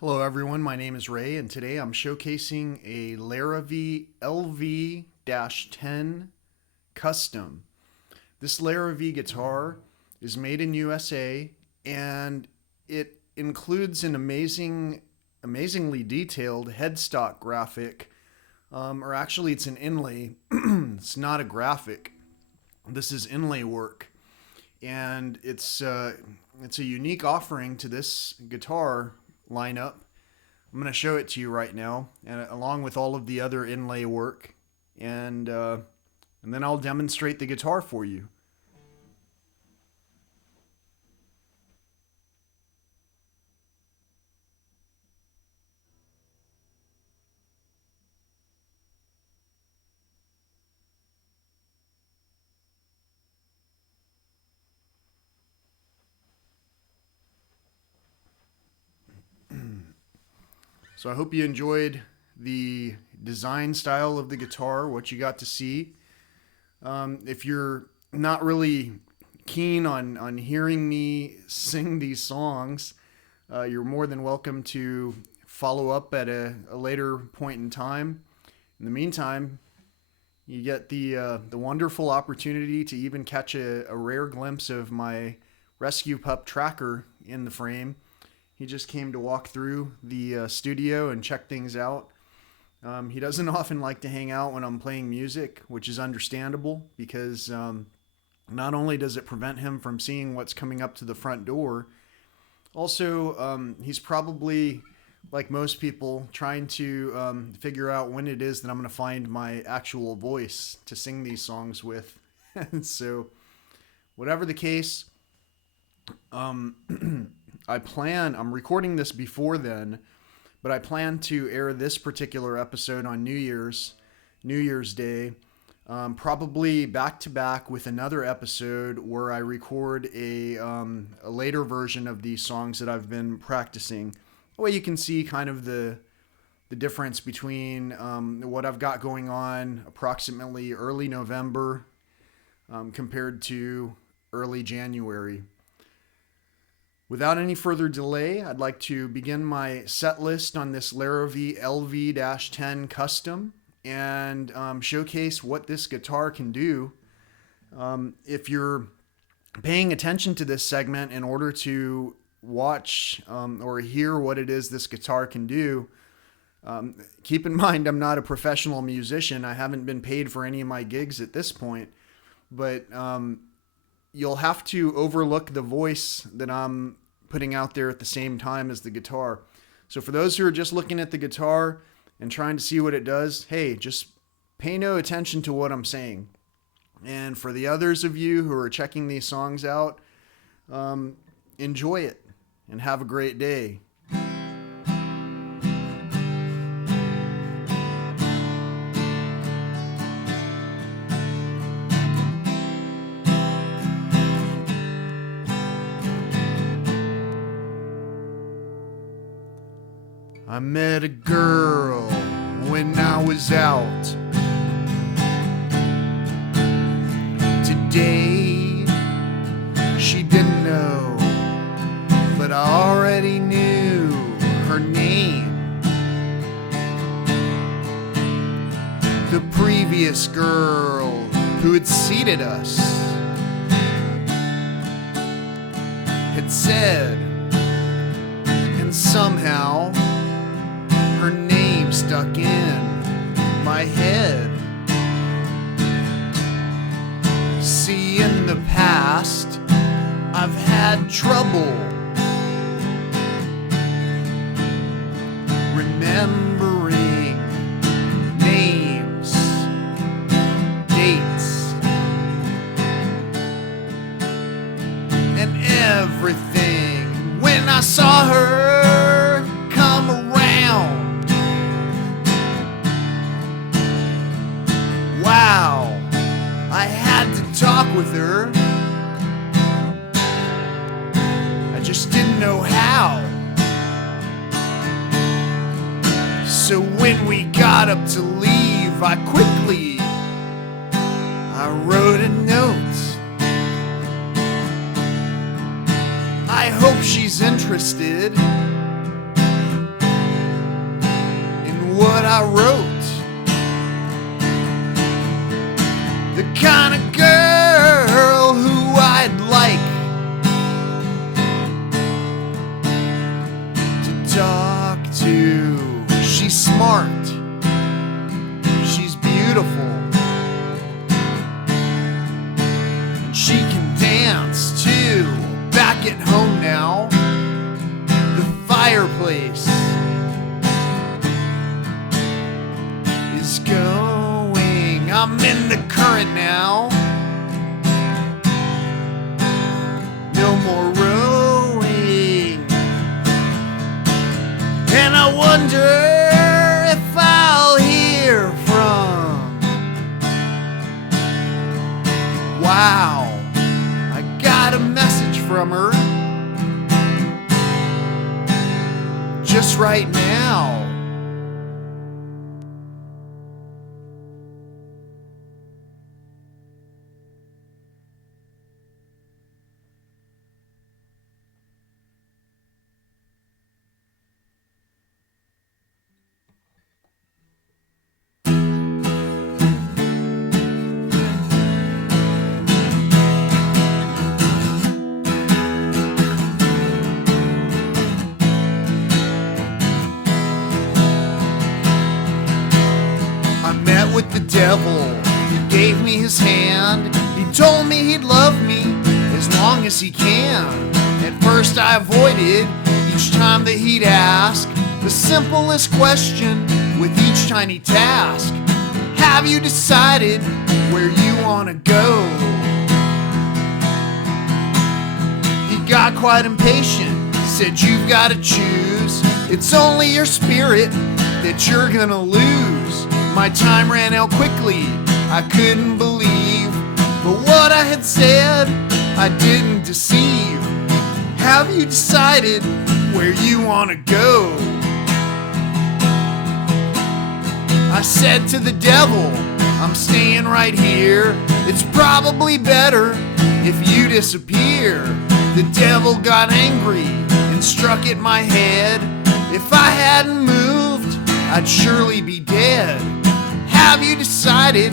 Hello everyone, my name is Ray and today I'm showcasing a Larrivee LV-10 custom. This Larrivee guitar is made in USA and it includes an amazingly detailed headstock graphic, or actually it's an inlay. It's not a graphic. This is inlay work, and it's a unique offering to this guitar lineup. I'm going to show it to you right now, and along with all of the other inlay work, and then I'll demonstrate the guitar for you. So I hope you enjoyed the design style of the guitar, what you got to see. If you're not really keen on hearing me sing these songs, you're more than welcome to follow up at a later point in time. In the meantime, you get the wonderful opportunity to even catch a rare glimpse of my rescue pup Tracker in the frame. He just came to walk through the studio and check things out. He doesn't often like to hang out when I'm playing music, which is understandable because not only does it prevent him from seeing what's coming up to the front door, also he's probably, like most people, trying to figure out when it is that I'm going to find my actual voice to sing these songs with. So whatever the case, I'm recording this before then, but I plan to air this particular episode on New Year's Day, probably back to back with another episode where I record a later version of these songs that I've been practicing. That way you can see kind of the difference between what I've got going on approximately early November compared to early January. Without any further delay, I'd like to begin my set list on this Larrivee LV-10 custom and showcase what this guitar can do. If you're paying attention to this segment in order to watch or hear what it is this guitar can do, keep in mind I'm not a professional musician. I haven't been paid for any of my gigs at this point, but you'll have to overlook the voice that I'm putting out there at the same time as the guitar. So for those who are just looking at the guitar and trying to see what it does, hey, just pay no attention to what I'm saying. And for the others of you who are checking these songs out, enjoy it and have a great day. I met a girl when I was out. Today, she didn't know, but I already knew her name. The previous girl who had seated us had said, and somehow her name stuck in my head. See, in the past, I've had trouble remembering names, dates, and everything. When I saw her come around, wow, I had to talk with her. I just didn't know how. So when we got up to leave, I wrote a note. I hope she's interested. what I wrote. The kind of girl who I'd like to talk to. She's smart, she's beautiful, and she can dance too. Back at home now, the fireplace is going. I'm in the current now. No more rowing. And I wonder if I'll hear from. Wow, I got a message from her just right now. With the devil, he gave me his hand. He told me he'd love me as long as he can. At first I avoided each time that he'd ask the simplest question with each tiny task. Have you decided where you want to go? He got quite impatient, said you've got to choose. It's only your spirit that you're gonna lose. My time ran out quickly, I couldn't believe, but what I had said, I didn't deceive. Have you decided where you want to go? I said to the devil, I'm staying right here. It's probably better if you disappear. The devil got angry and struck at my head. If I hadn't moved, I'd surely be dead. Have you decided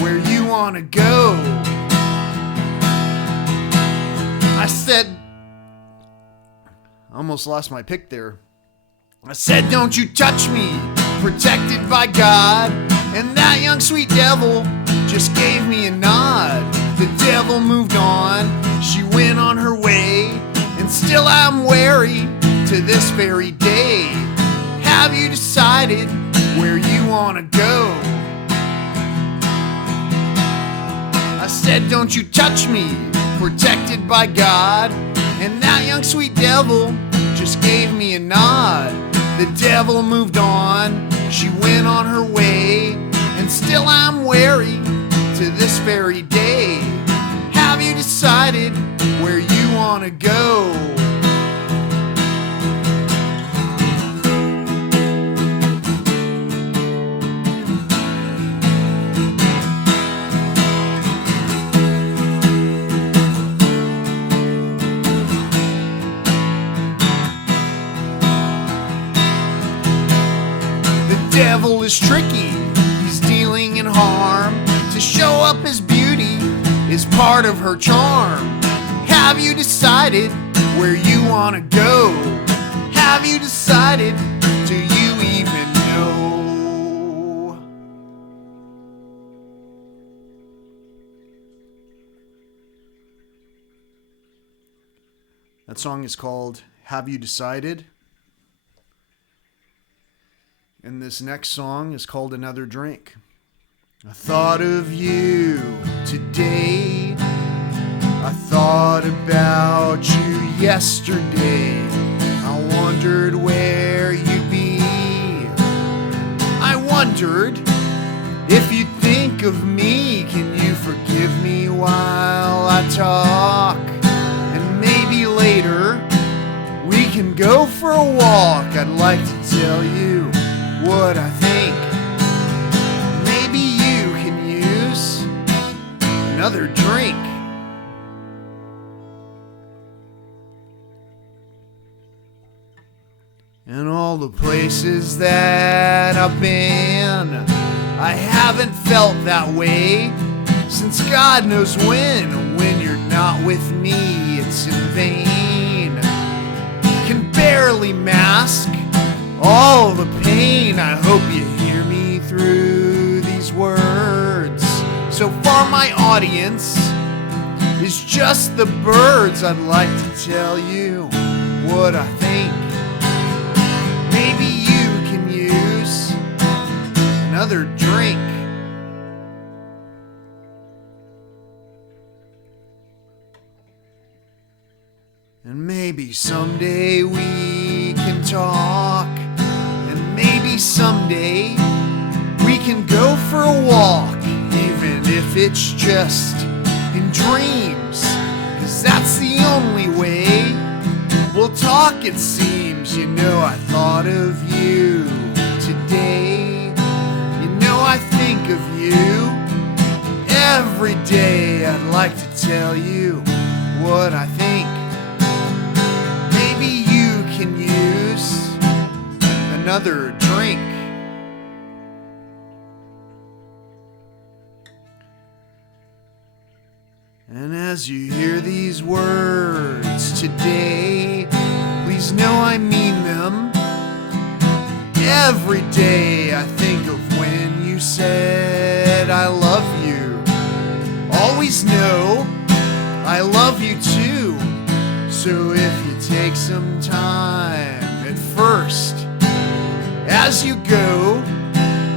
where you want to go? I said, I almost lost my pick there. I said, don't you touch me, protected by God. And that young sweet devil just gave me a nod. The devil moved on, she went on her way, and still I'm wary to this very day. Have you decided where you want to go? I said, don't you touch me, protected by God. And that young sweet devil just gave me a nod. The devil moved on, she went on her way, and still I'm wary to this very day. Have you decided where you want to go? The devil is tricky, he's dealing in harm. To show up his beauty is part of her charm. Have you decided where you want to go? Have you decided, do you even know? That song is called Have You Decided? And this next song is called Another Drink. I thought of you today. I thought about you yesterday. I wondered where you'd be. I wondered if you'd think of me. Can you forgive me while I talk? And maybe later we can go for a walk. I'd like to tell you what I think. Maybe you can use another drink. And all all the places that I've been, I haven't felt that way since God knows when. When you're not with me, it's in vain. Can barely mask all the pain. I hope you hear me through these words. So far my audience is just the birds. I'd like to tell you what I think. Maybe you can use another drink. And maybe someday we can talk. And maybe someday we can go for a walk, even if it's just in dreams. 'Cause that's the only way we'll talk, it seems. You know, I thought of you today. You know, I think of you every day. I'd like to tell you what I think. Maybe you can use another drink. And as you hear these words today, please know I mean them. Every day I think of when you said I love you. Always know I love you too. So if you take some time at first, as you go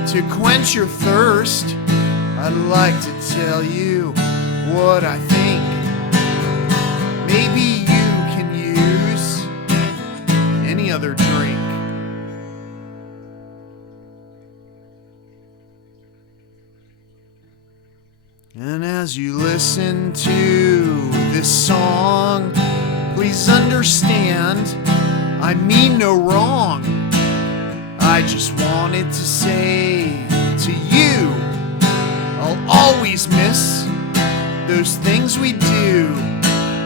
to quench your thirst, I'd like to tell you what I think. Maybe you can use any other drink. And as you listen to this song, please understand I mean no wrong. I just wanted to say to you, I'll always miss those things we do.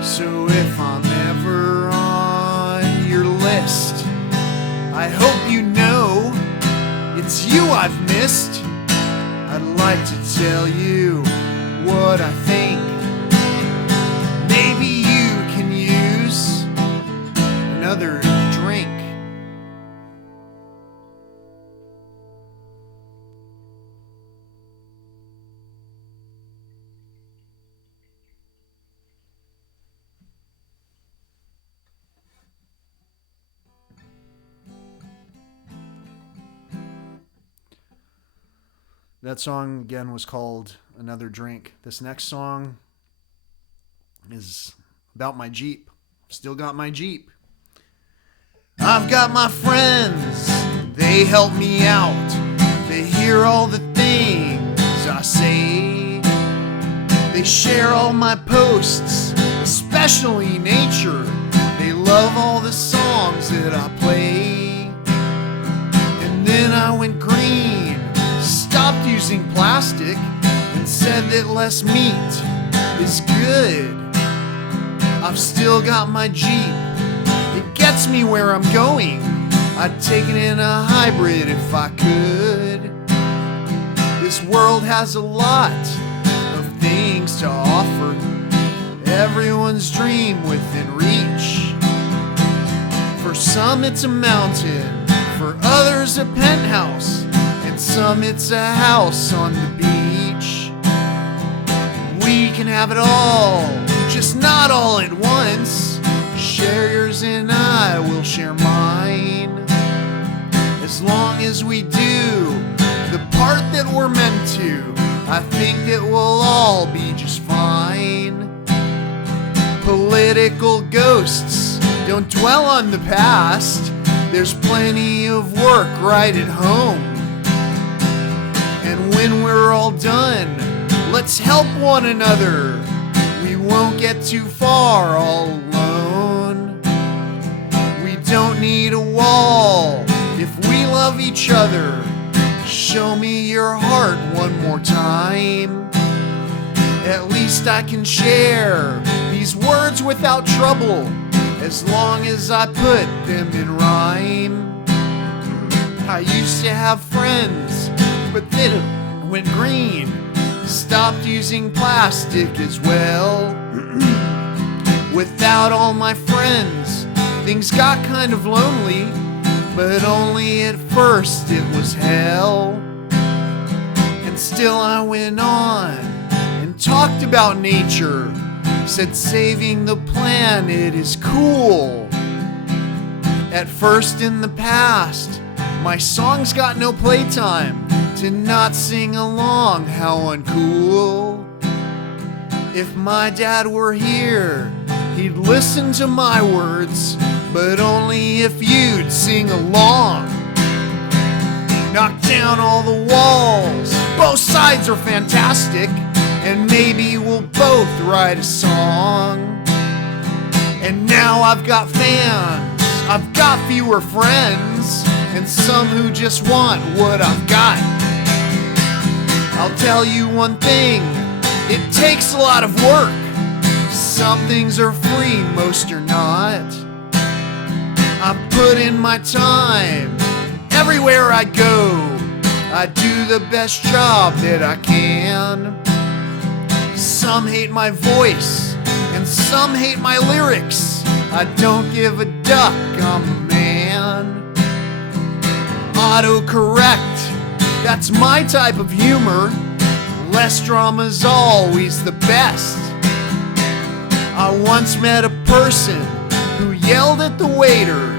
So if I'm ever on your list, I hope you know it's you I've missed. I'd like to tell you what I think. Maybe you can use another drink. That song again was called Another Drink. This next song is about my Jeep. Still got my Jeep. I've got my friends, they help me out. They hear all the things I say. They share all my posts, especially nature. They love all the songs that I play. And then I went green, stopped using plastic, and said that less meat is good. I've still got my Jeep. It gets me where I'm going. I'd take it in a hybrid if I could. This world has a lot of things to offer. Everyone's dream within reach. For some it's a mountain, for others a penthouse, and some it's a house on the beach. We can have it all, just not all at once. Share yours and I will share mine. As long as we do the part that we're meant to, I think that we'll all be just fine. Political ghosts, don't dwell on the past. There's plenty of work right at home. And when we're all done, let's help one another. We won't get too far all alone. We don't need a wall if we love each other. Show me your heart one more time. At least I can share these words without trouble, as long as I put them in rhyme. I used to have friends, but they went green. Stopped using plastic as well. Without all my friends, things got kind of lonely, but only at first it was hell. And still I went on and talked about nature, said saving the planet is cool. At first in the past, my songs got no playtime. To not sing along, how uncool. If my dad were here, he'd listen to my words, but only if you'd sing along. Knock down all the walls, both sides are fantastic, and maybe we'll both write a song. And now I've got fans, I've got fewer friends, and some who just want what I've got. I'll tell you one thing, it takes a lot of work. Some things are free, most are not. I put in my time, everywhere I go, I do the best job that I can. Some hate my voice, and some hate my lyrics. I don't give a duck, I'm a man. Autocorrect, that's my type of humor. Less drama's always the best. I once met a person who yelled at the waiter,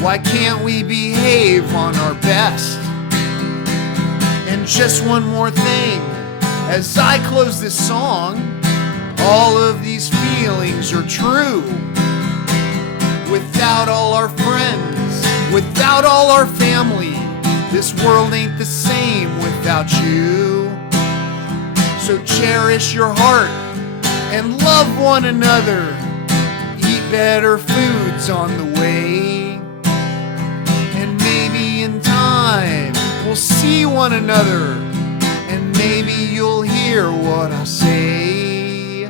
why can't we behave on our best? And just one more thing, as I close this song, all of these feelings are true. Without all our friends, without all our family, this world ain't the same without you. So cherish your heart and love one another. Eat better foods on the way. And maybe in time we'll see one another, and maybe you'll hear what I say.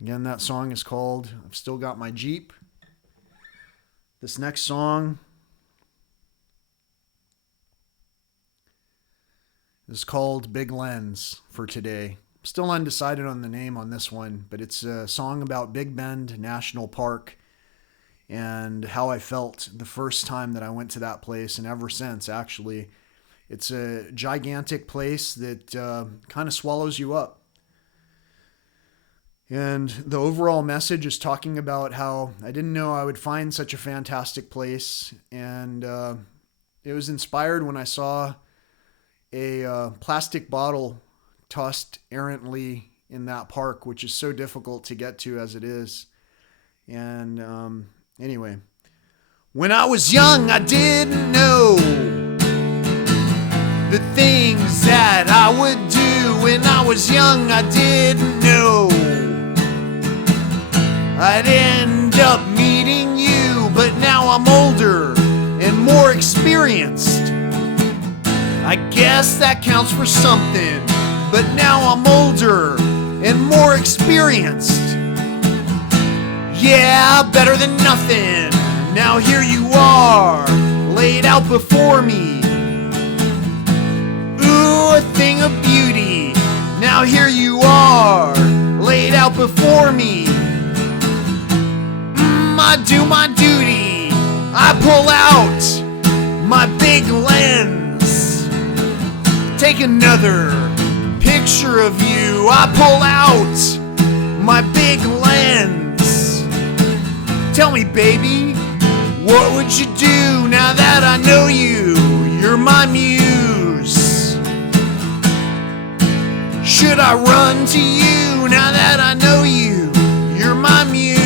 Again, that song is called I've Still Got My Jeep. This next song is called Big Lens for today. Still undecided on the name on this one, but it's a song about Big Bend National Park and how I felt the first time that I went to that place, and ever since, actually. It's a gigantic place that kind of swallows you up. And the overall message is talking about how I didn't know I would find such a fantastic place. And it was inspired when I saw a plastic bottle tossed errantly in that park, which is so difficult to get to as it is. And anyway, when I was young, I didn't know the things that I would do. When I was young, I didn't know I'd end up meeting you. But now I'm older and more experienced. I guess that counts for something. But now I'm older and more experienced. Yeah, better than nothing. Now here you are, laid out before me. Ooh, a thing of beauty. Now here you are, laid out before me. I do my duty. I pull out my big lens. Take another picture of you. I pull out my big lens. Tell me, baby, what would you do now that I know you? You're my muse. Should I run to you now that I know you? You're my muse.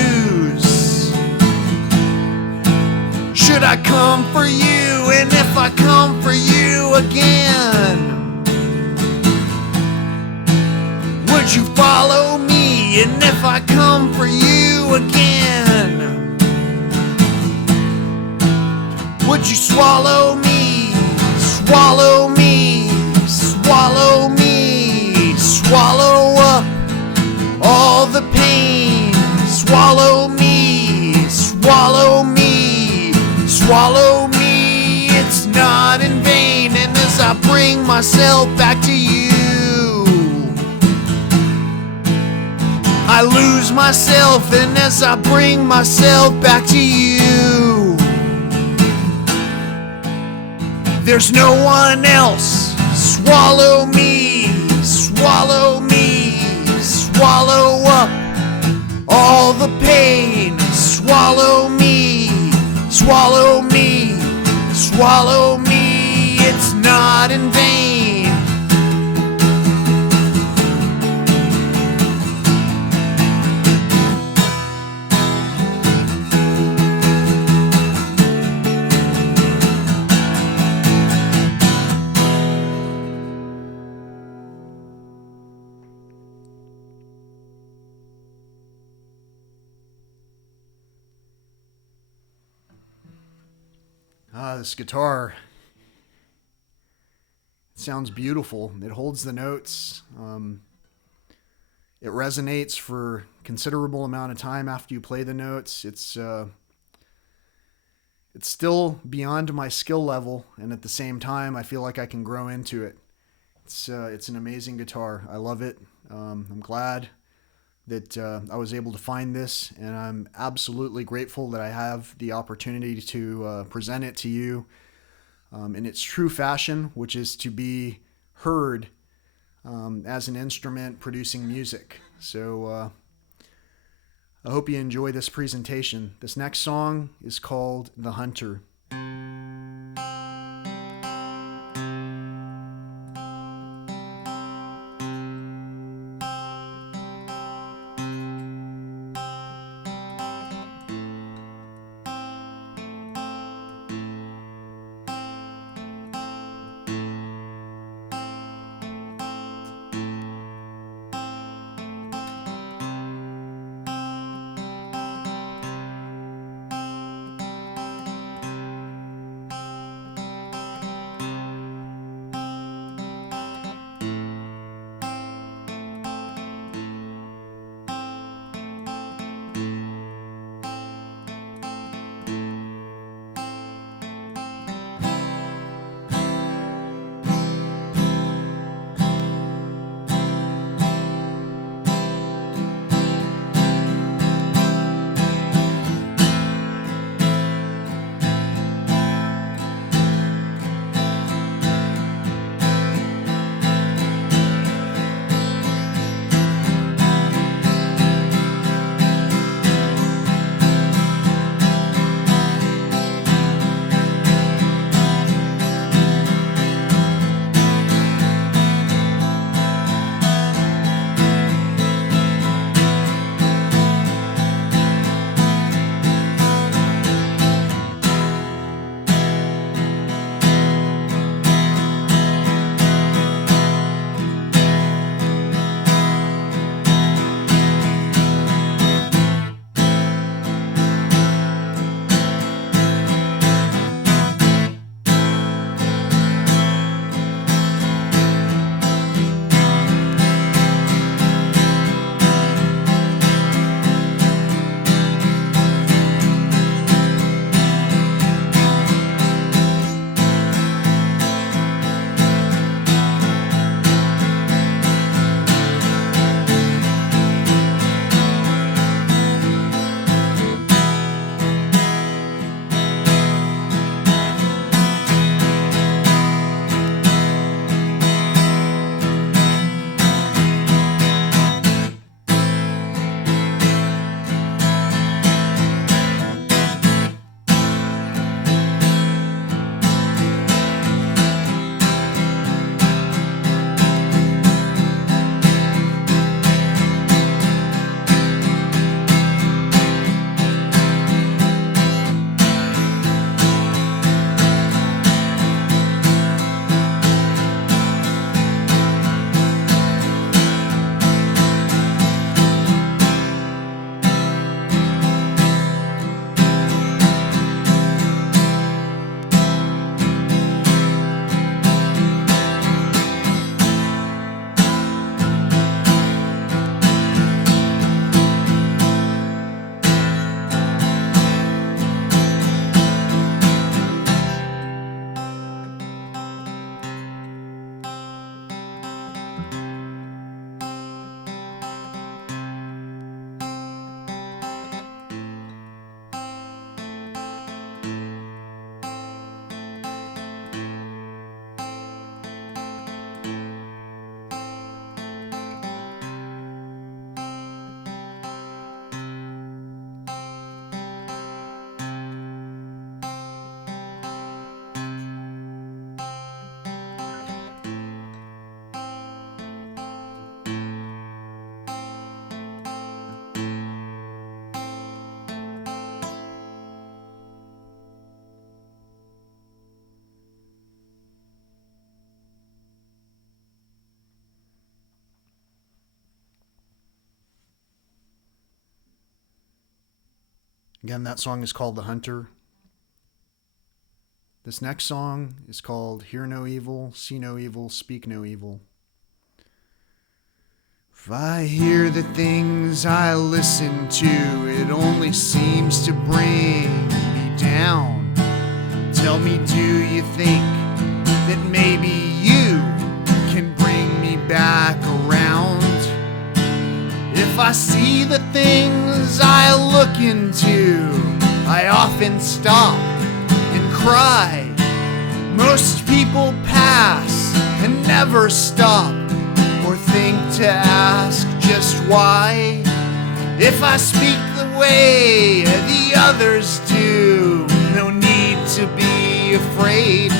Should I come for you? And if I come for you again, would you follow me? And if I come for you again, would you swallow me? Swallow me, swallow me, swallow up myself back to you. I lose myself, and as I bring myself back to you, there's no one else. Swallow me, swallow me, swallow up all the pain. Swallow me, swallow me, swallow me. It's not in vain. This guitar, it sounds beautiful. It holds the notes. It resonates for a considerable amount of time after you play the notes. It's still beyond my skill level, and at the same time, I feel like I can grow into it. It's an amazing guitar. I love it. I'm glad that I was able to find this, and I'm absolutely grateful that I have the opportunity to present it to you in its true fashion, which is to be heard as an instrument producing music. So I hope you enjoy this presentation. This next song is called The Hunter. Again, that song is called The Hunter. This next song is called Hear No Evil, See No Evil, Speak No Evil. If I hear the things I listen to, it only seems to bring me down. Tell me, do you think that maybe you can bring me back around? If I see the things I look into, I often stop and cry. Most people pass and never stop or think to ask just why. If I speak the way the others do, no need to be afraid.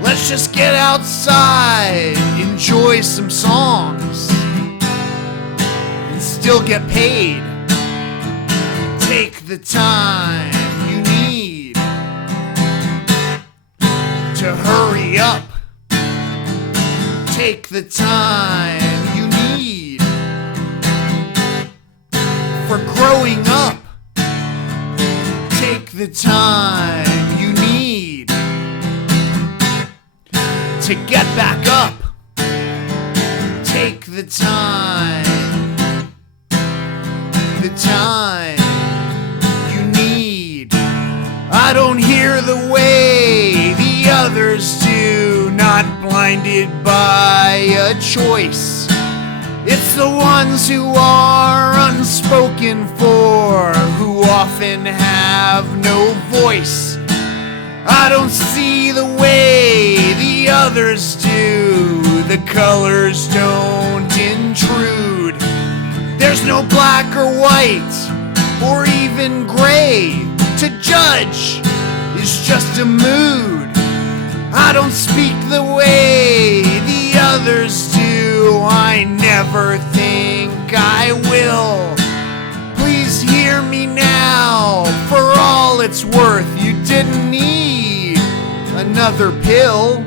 Let's just get outside, enjoy some songs, and still get paid. Take the time you need to hurry up. Take the time you need for growing up. Take the time you need to get back up. Take the time you need. I don't hear the way the others do, not blinded by a choice. It's the ones who are unspoken for, who often have no voice. I don't see the way the others do, the colors don't intrude. There's no black or white, or even gray. To judge is just a mood. I don't speak the way the others do, I never think I will. Please hear me now, for all it's worth, you didn't need another pill.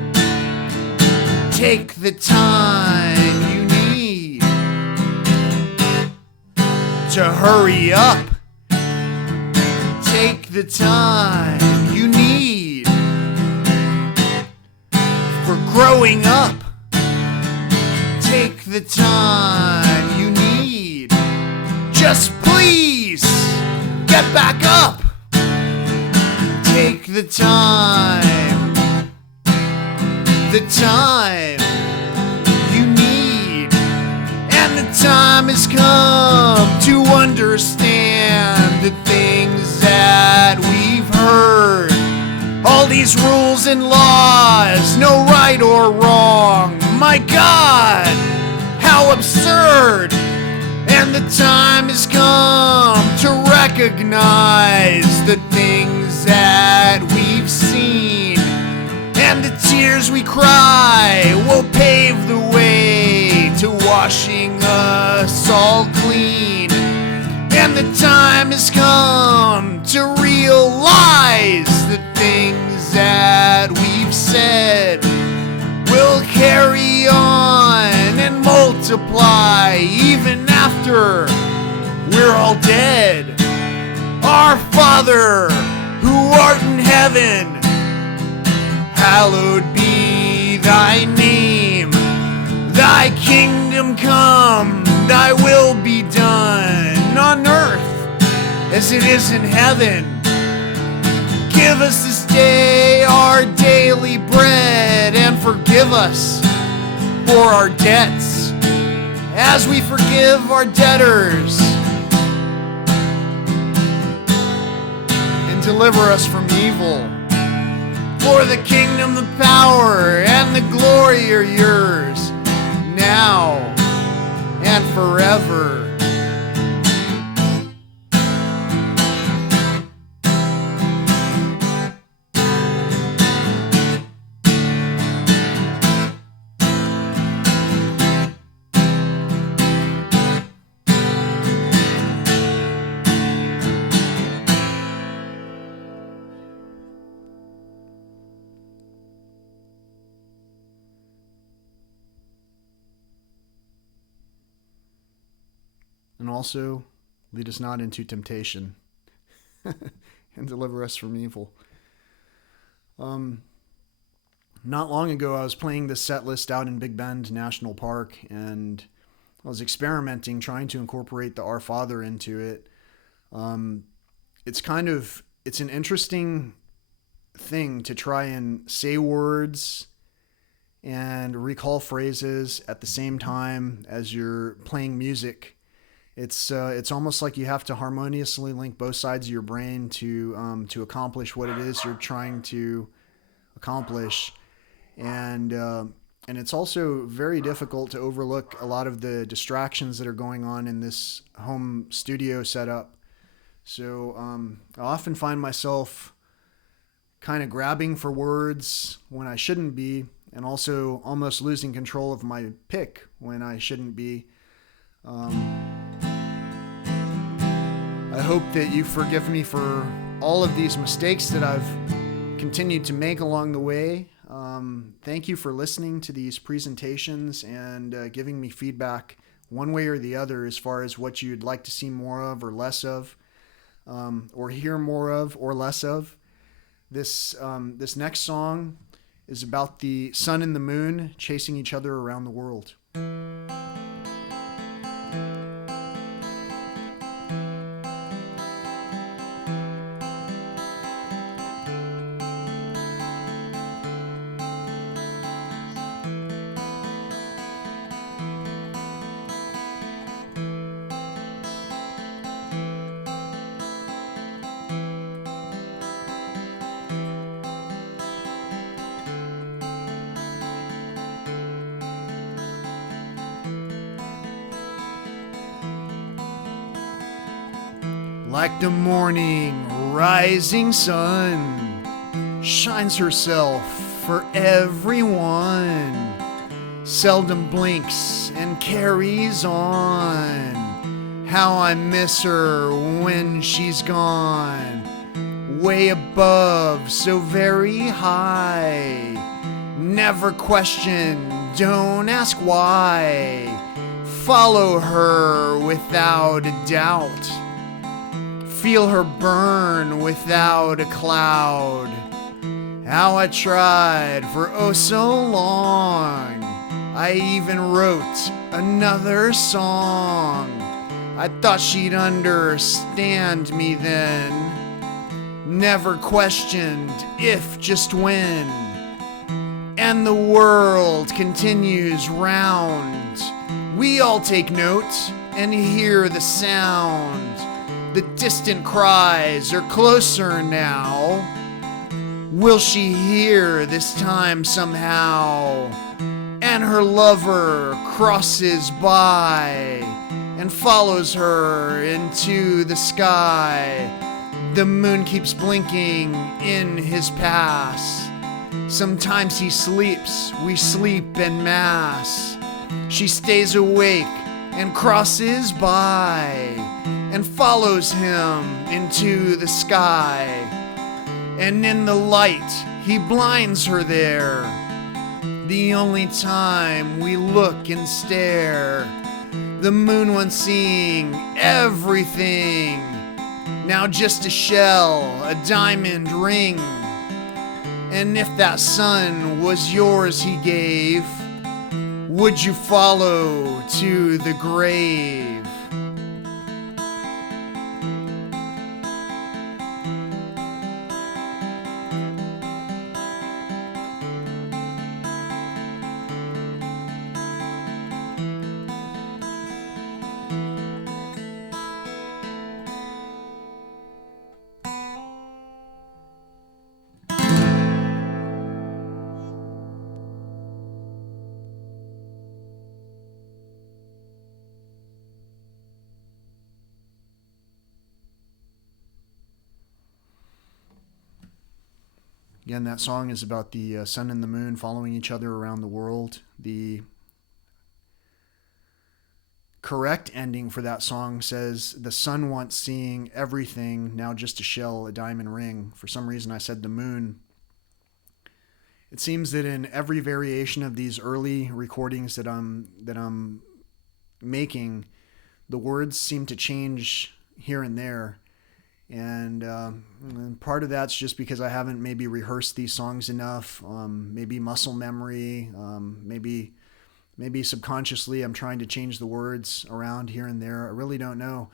Take the time you need to hurry up. Take the time you need for growing up. Take the time you need. Just please get back up. Take the time you need. And the time has come to understand the things that we've heard. All these rules and laws, no right or wrong. My God, how absurd! And the time has come to recognize the things that we've seen. And the tears we cry will pave the way to washing us all clean. And the time has come to realize the things that we've said will carry on and multiply even after we're all dead. Our Father, who art in heaven, hallowed be thy name. Thy kingdom come, thy will be done on earth as it is in heaven. Give us this day our daily bread, and forgive us for our debts as we forgive our debtors. And deliver us from evil. For the kingdom, the power, and the glory are yours, now and forever. And also, lead us not into temptation, and deliver us from evil. Not long ago, I was playing this set list out in Big Bend National Park, and I was experimenting, trying to incorporate the Our Father into it. It's an interesting thing to try and say words and recall phrases at the same time as you're playing music. It's almost like you have to harmoniously link both sides of your brain to accomplish what it is you're trying to accomplish, and it's also very difficult to overlook a lot of the distractions that are going on in this home studio setup. So I often find myself kind of grabbing for words when I shouldn't be, and also almost losing control of my pick when I shouldn't be. I hope that you forgive me for all of these mistakes that I've continued to make along the way. Thank you for listening to these presentations and giving me feedback one way or the other as far as what you'd like to see more of or less of, or hear more of or less of. This next song is about the sun and the moon chasing each other around the world. Like the morning rising sun, shines herself for everyone, seldom blinks and carries on. How I miss her when she's gone, way above, so very high. Never question, don't ask why. Follow her without a doubt. Feel her burn without a cloud. How I tried for oh so long. I even wrote another song. I thought she'd understand me then. Never questioned if, just when. And the world continues round. We all take note and hear the sound. The distant cries are closer now. Will she hear this time somehow? And her lover crosses by and follows her into the sky. The moon keeps blinking in his pass. Sometimes he sleeps, we sleep en masse. She stays awake and crosses by and follows him into the sky. And in the light, he blinds her there. The only time we look and stare. The moon once seeing everything, now just a shell, a diamond ring. And if that sun was yours he gave, would you follow to the grave? Again, that song is about the sun and the moon following each other around the world. The correct ending for that song says, the sun once seeing everything, now just a shell, a diamond ring. For some reason I said the moon. It seems that in every variation of these early recordings that I'm making, the words seem to change here and there. And part of that's just because I haven't maybe rehearsed these songs enough. Maybe muscle memory. Maybe subconsciously I'm trying to change the words around here and there. I really don't know.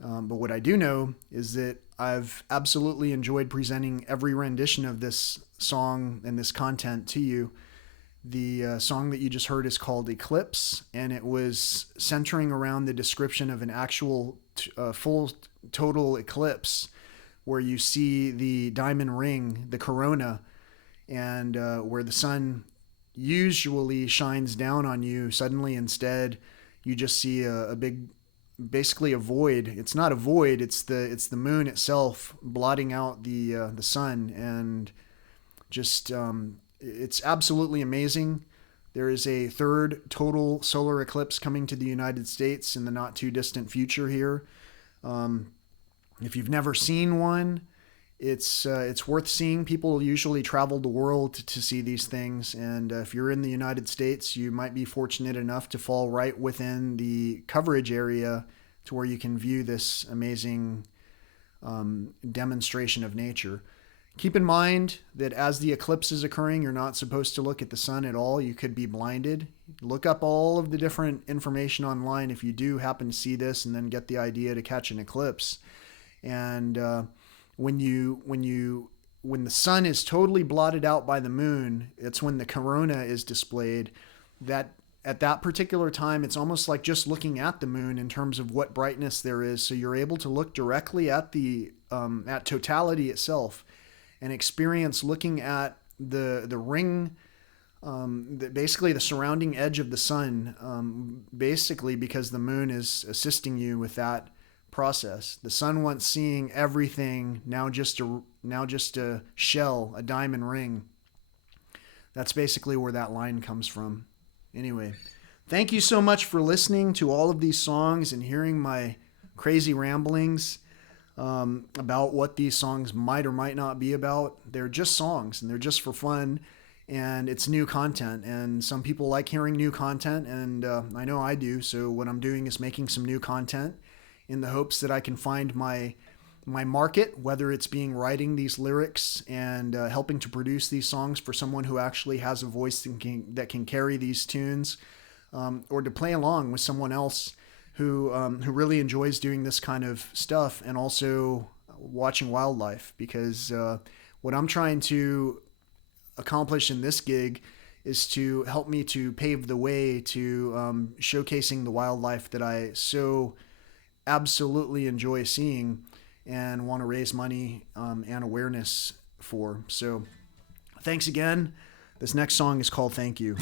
But what I do know is that I've absolutely enjoyed presenting every rendition of this song and this content to you. The song that you just heard is called Eclipse, and it was centering around the description of an actual full total eclipse where you see the diamond ring, the corona, and where the sun usually shines down on you. Suddenly, instead, you just see a big, basically a void. It's not a void. It's the moon itself blotting out the sun, and just it's absolutely amazing. There is a third total solar eclipse coming to the United States in the not too distant future here. If you've never seen one, it's worth seeing. People usually travel the world to see these things, and if you're in the United States, you might be fortunate enough to fall right within the coverage area to where you can view this amazing demonstration of nature. Keep in mind that as the eclipse is occurring, you're not supposed to look at the sun at all. You could be blinded. Look up all of the different information online if you do happen to see this and then get the idea to catch an eclipse. And when the sun is totally blotted out by the moon, it's when the corona is displayed. That at that particular time, it's almost like just looking at the moon in terms of what brightness there is. So you're able to look directly at the at totality itself and experience looking at the ring, basically the surrounding edge of the sun, basically because the moon is assisting you with that process. The sun once seeing everything, now just a shell, a diamond ring. That's basically where that line comes from. Anyway, thank you so much for listening to all of these songs and hearing my crazy ramblings about what these songs might or might not be about. They're just songs, and they're just for fun, and it's new content, and some people like hearing new content, and I know I do. So what I'm doing is making some new content in the hopes that I can find my market, whether it's writing these lyrics and helping to produce these songs for someone who actually has a voice that can carry these tunes, or to play along with someone else who really enjoys doing this kind of stuff, and also watching wildlife, because what I'm trying to accomplish in this gig is to help me to pave the way to showcasing the wildlife that I so absolutely enjoy seeing and want to raise money and awareness for. So thanks again. This next song is called Thank You.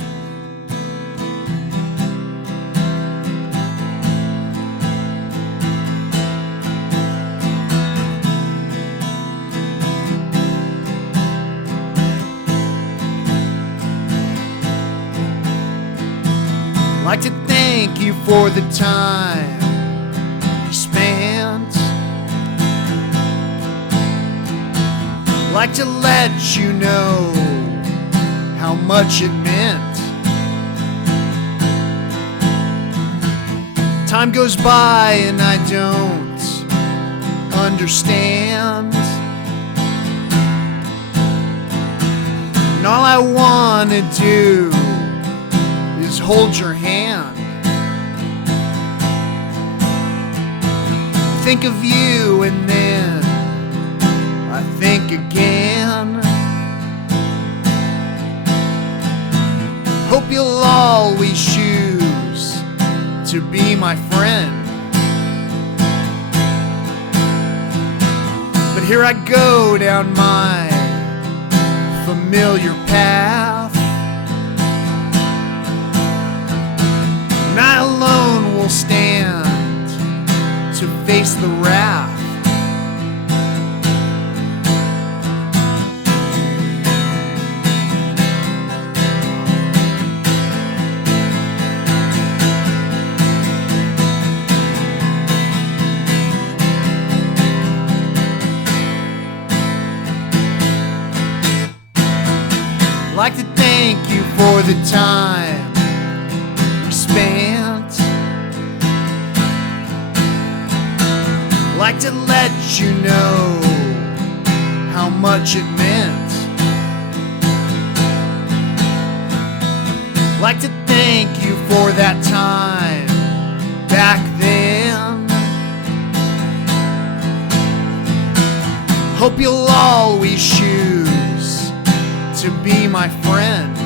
I'd like to thank you for the time you spent. I'd like to let you know how much it meant. Time goes by and I don't understand, and all I wanna do is hold your hand. Think of you and then I think again. Hope you'll always choose to be my friend. But here I go down my familiar path, and I alone will stand to face the wrath. I'd like to thank you for the time we spent. I'd like like to let you know how much it meant. Like to thank you for that time back then. Hope you'll always choose to be my friend,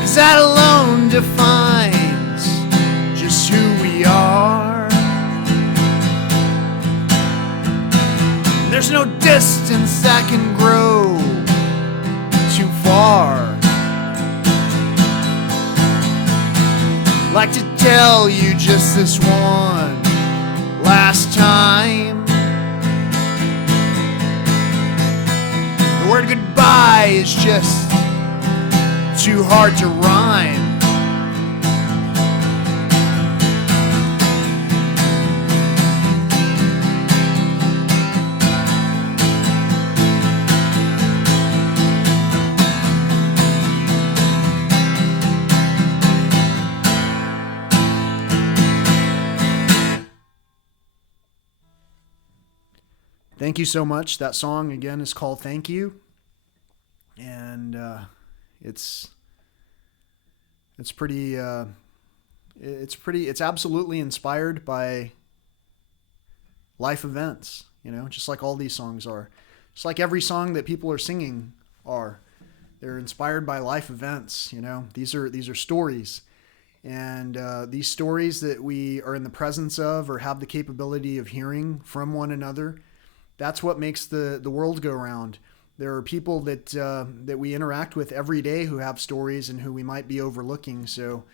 'cause that alone defines just who we are. There's no distance that can grow too far. Like to tell you just this one last time. The word goodbye is just too hard to rhyme. Thank you so much. That song again is called Thank You. And it's absolutely inspired by life events, you know, just like all these songs are. Just like every song that people are singing are. They're inspired by life events, you know. These are stories. And these stories that we are in the presence of or have the capability of hearing from one another, that's what makes the world go round. There are people that we interact with every day who have stories and who we might be overlooking. So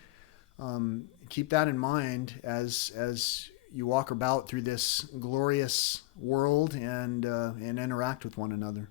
keep that in mind as you walk about through this glorious world and interact with one another.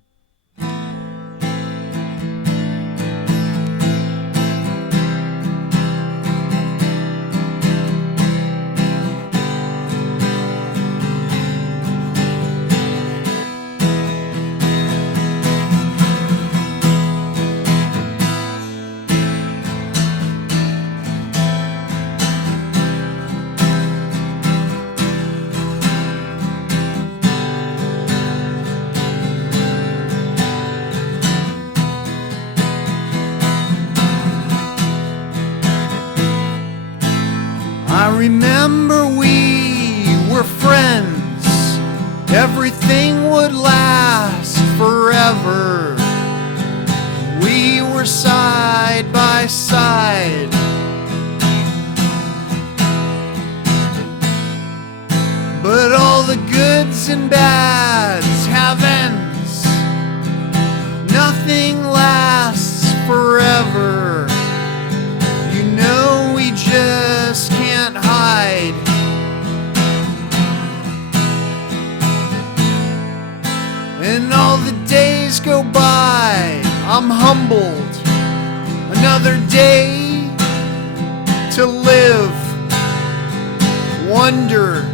I remember we were friends. Everything would last forever. We were side by side. But all the goods and bads have ends. Nothing lasts forever. You know we just can't hide. And all the days go by, I'm humbled. Another day to live. Wonder,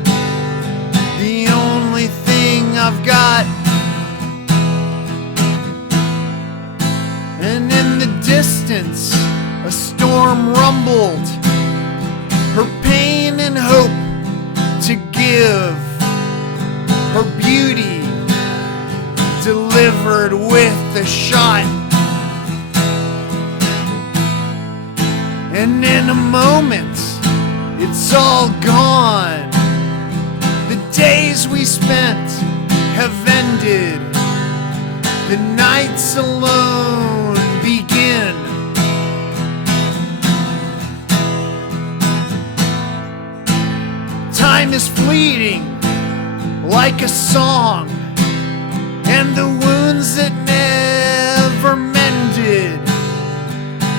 the only thing I've got. And in the distance, a storm rumbled, her pain and hope to give, her beauty delivered with a shot. And in a moment, it's all gone. The days we spent have ended. The nights alone begin. Time is fleeting like a song, and the wounds that never mended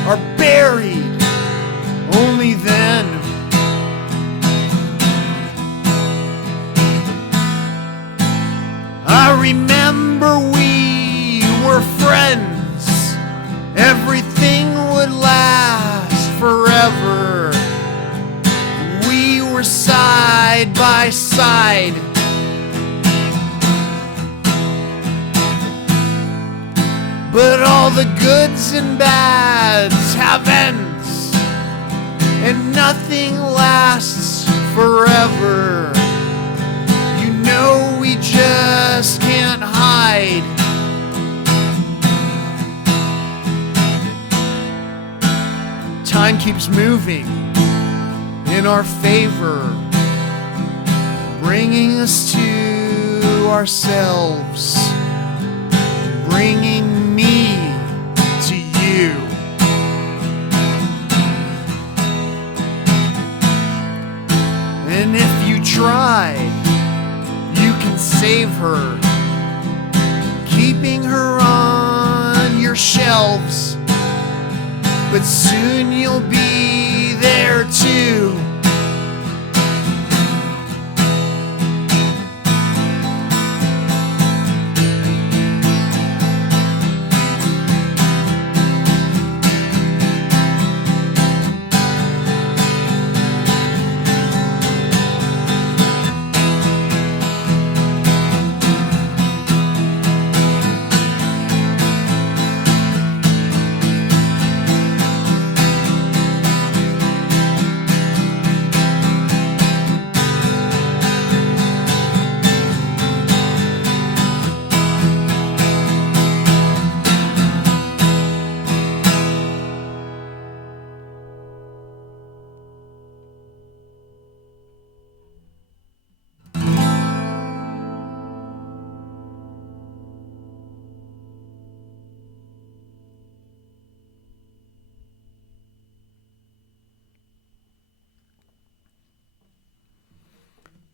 are buried only then. I remember we were friends. Everything would last forever. We were side by side. But all the goods and bads have ends, and nothing lasts forever. You know we just can't hide. Time keeps moving in our favor, bringing us to ourselves, bringing me to you. And if you try, you can save her, keeping her on your shelves. But soon you'll be there too.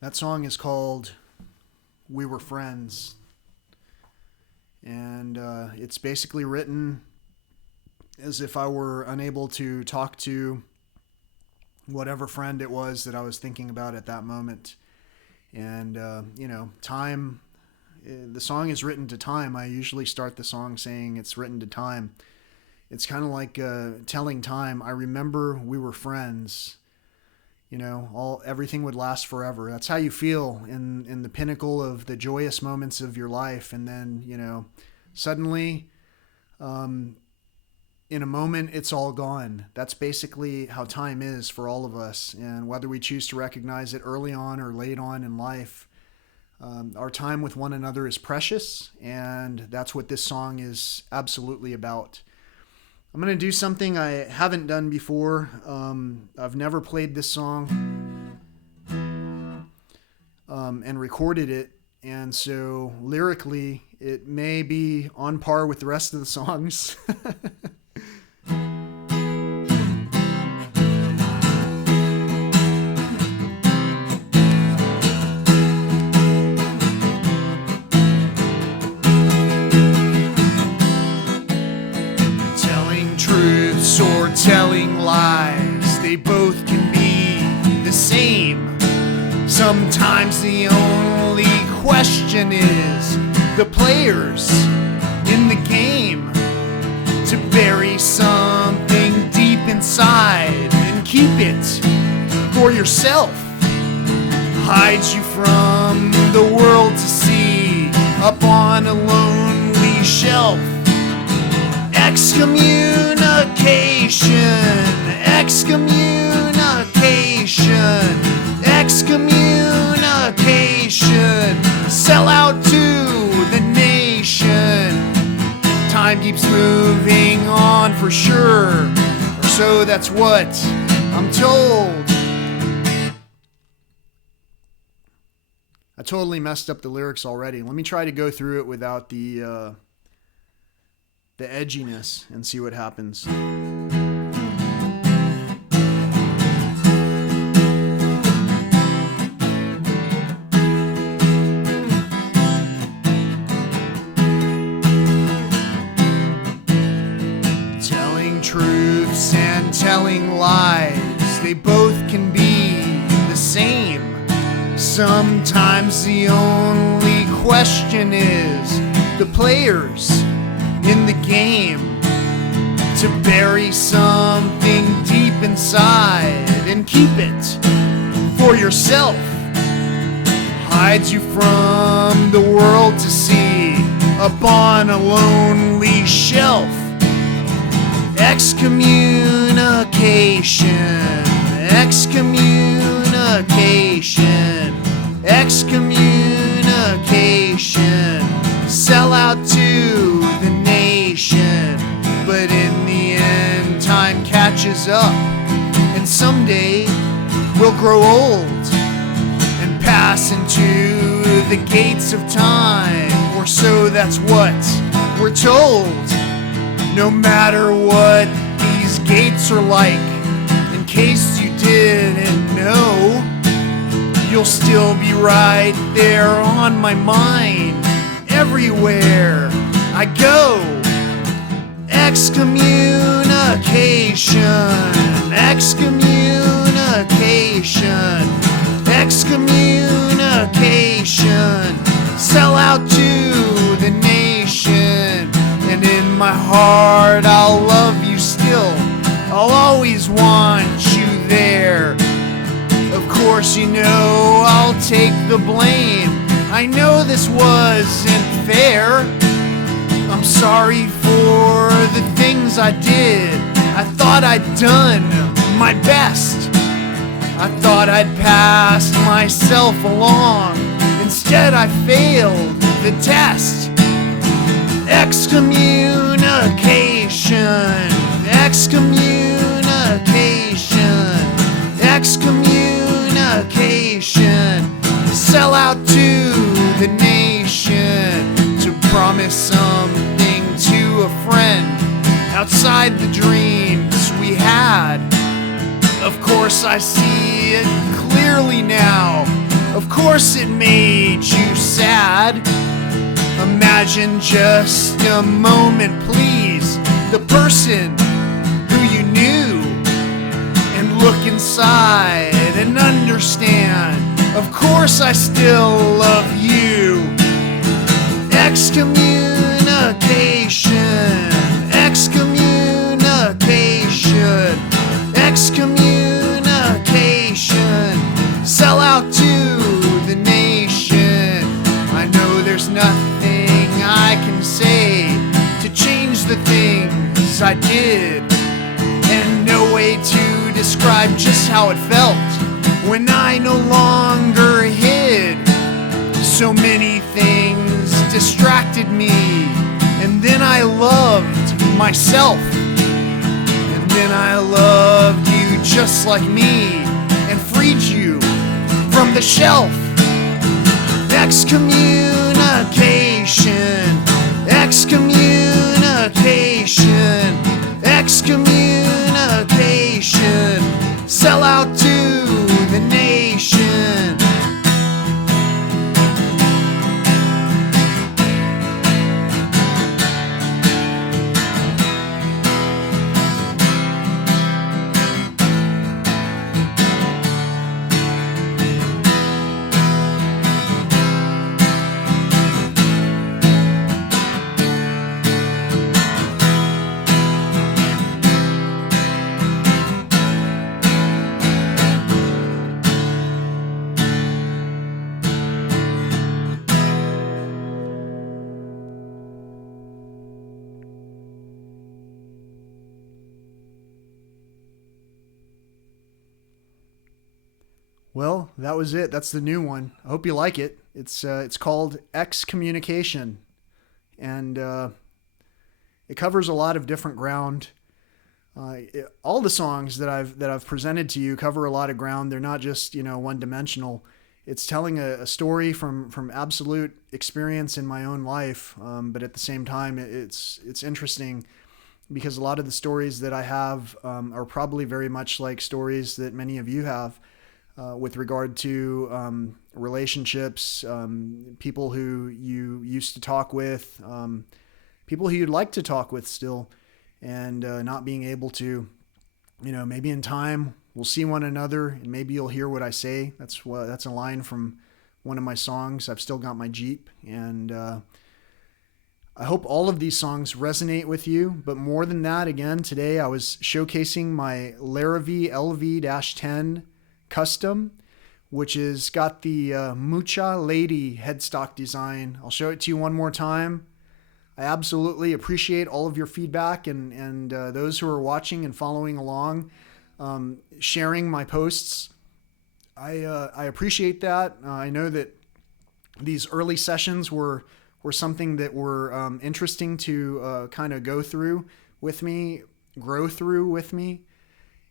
That song is called We Were Friends. And it's basically written as if I were unable to talk to whatever friend it was that I was thinking about at that moment. And, time, the song is written to time. I usually start the song saying it's written to time. It's kind of like telling time, I remember we were friends. Everything would last forever. That's how you feel in the pinnacle of the joyous moments of your life. And then, suddenly, in a moment, it's all gone. That's basically how time is for all of us. And whether we choose to recognize it early on or late on in life, our time with one another is precious. And that's what this song is absolutely about. I'm going to do something I haven't done before. I've never played this song and recorded it. And so lyrically, it may be on par with the rest of the songs. Or telling lies, they both can be the same. Sometimes the only question is the players in the game to bury something deep inside and keep it for yourself. Hides you from the world to see up on a lonely shelf. Excommunication, excommunication, excommunication. Sell out to the nation. Time keeps moving on for sure, or so that's what I'm told. I totally messed up the lyrics already. Let me try to go through it without the edginess and see what happens. Telling truths and telling lies, they both can be the same. Sometimes the only question is the players in the game to bury something deep inside and keep it for yourself. Hides you from the world to see up on a lonely shelf. Excommunication, excommunication, excommunication, sell out to the nation. But in the end, time catches up, and someday we'll grow old and pass into the gates of time, or so that's what we're told. No matter what these gates are like, in case you didn't know, you'll still be right there on my mind everywhere I go. Excommunication, excommunication, excommunication, sell out to the nation. And in my heart I'll love you still, I'll always want you there. Of course you know I'll take the blame, I know this wasn't fair. I'm sorry for the things I did, I thought I'd done my best. I thought I'd passed myself along, instead I failed the test. Excommunication, excommunication, excommunication, sell out to the nation, to promise something to a friend outside the dreams we had. Of course I see it clearly now, of course it made you sad. Imagine just a moment please, the person who you knew, and look inside and understand, of course I still love you. Excommunication, excommunication, excommunication, sell out to the nation. I know there's nothing I can say to change the things I did, and no way to describe just how it felt when I no longer hid. So many things distracted me, and then I loved myself, and then I loved you just like me, and freed you from the shelf. Excommunication, excommunication, excommunication, sell out to the nation. Well, that was it. That's the new one. I hope you like it. It's called Excommunication, and it covers a lot of different ground. All the songs that I've presented to you cover a lot of ground. They're not just one dimensional. It's telling a story from absolute experience in my own life, but at the same time, it's interesting because a lot of the stories that I have are probably very much like stories that many of you have. With regard to relationships, people who you used to talk with, people who you'd like to talk with still, and not being able to, maybe in time we'll see one another and maybe you'll hear what I say. That's a line from one of my songs, I've Still Got My Jeep, and I hope all of these songs resonate with you. But more than that, again, today I was showcasing my Larrivee LV-10 Custom, which has got the Mucha Lady headstock design. I'll show it to you one more time. I absolutely appreciate all of your feedback and those who are watching and following along, sharing my posts. I appreciate that. I know that these early sessions were something that were interesting to kind of go through with me, grow through with me.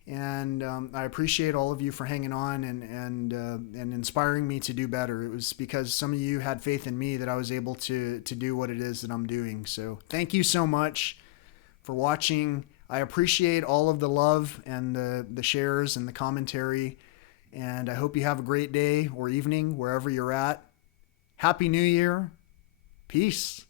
And I appreciate all of you for hanging on and inspiring me to do better. It was because some of you had faith in me that I was able to do what it is that I'm doing. So thank you so much for watching. I appreciate all of the love and the shares and the commentary. And I hope you have a great day or evening wherever you're at. Happy New Year. Peace.